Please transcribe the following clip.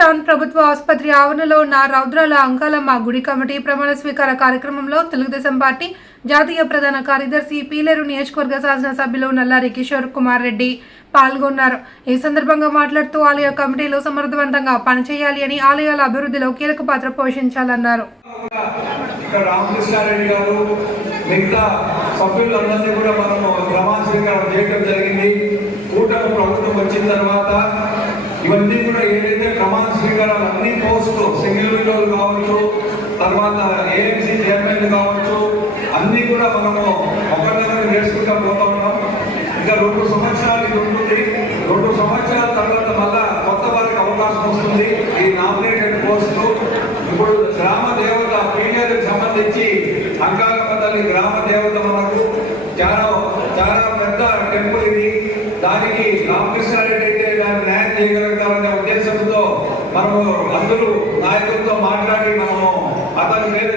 Town ప్రభుత్వ ఆసుపత్రి ఆవరణలో ఉన్న రౌద్రాల అంకాలమ్మ గుడి కమిటీ ప్రమాణ స్వీకార కార్యక్రమంలో తెలుగుదేశం పార్టీ జాతీయ ప్రధాన కార్యదర్శి పీలేరు నియోజకవర్గ శాసనసభ్యులు నల్లారి కిషోర్ కుమార్ రెడ్డి పాల్గొన్నారు. ఈ సందర్భంగా మాట్లాడుతూ ఆలయ కమిటీలు సమర్థవంతంగా పనిచేయాలి అని ఆలయాల అభివృద్ధిలో కీలక పాత్ర పోషించాలన్నారు. మిగతా సభ్యులందరినీ కూడా మనము ప్రమాణ స్వీకారం చేయడం జరిగింది కూటమి ప్రభుత్వం వచ్చిన తర్వాత ఇవన్నీ కూడా ఏదైతే ప్రమాణ స్వీకారాలు అన్ని పోస్టులు సింగిల్ విండోలు కావచ్చు తర్వాత ఏఎంసీ చైర్మన్ కావచ్చు అన్నీ కూడా మనము ఒకరినొకరు నేర్చుకుంటా పోతా ఉన్నాం. ఇంకా రెండు సంవత్సరాలు ఉంటుంది. రెండు సంవత్సరాల తర్వాత మళ్ళా కొత్త వారికి అవకాశం వస్తుంది. ఈ నామినేటెడ్ పోస్టులు ఇప్పుడు గ్రామ దేవత పీడియాలకు సంబంధించి అంకాలమ్మ తల్లి గ్రామ దేవత మనకు. చాలా చాలా పెద్ద టెంపుల్ ఇది. దానికి రామకృష్ణ మనము అందరూ నాయకులతో మాట్లాడి మనము అతని మీద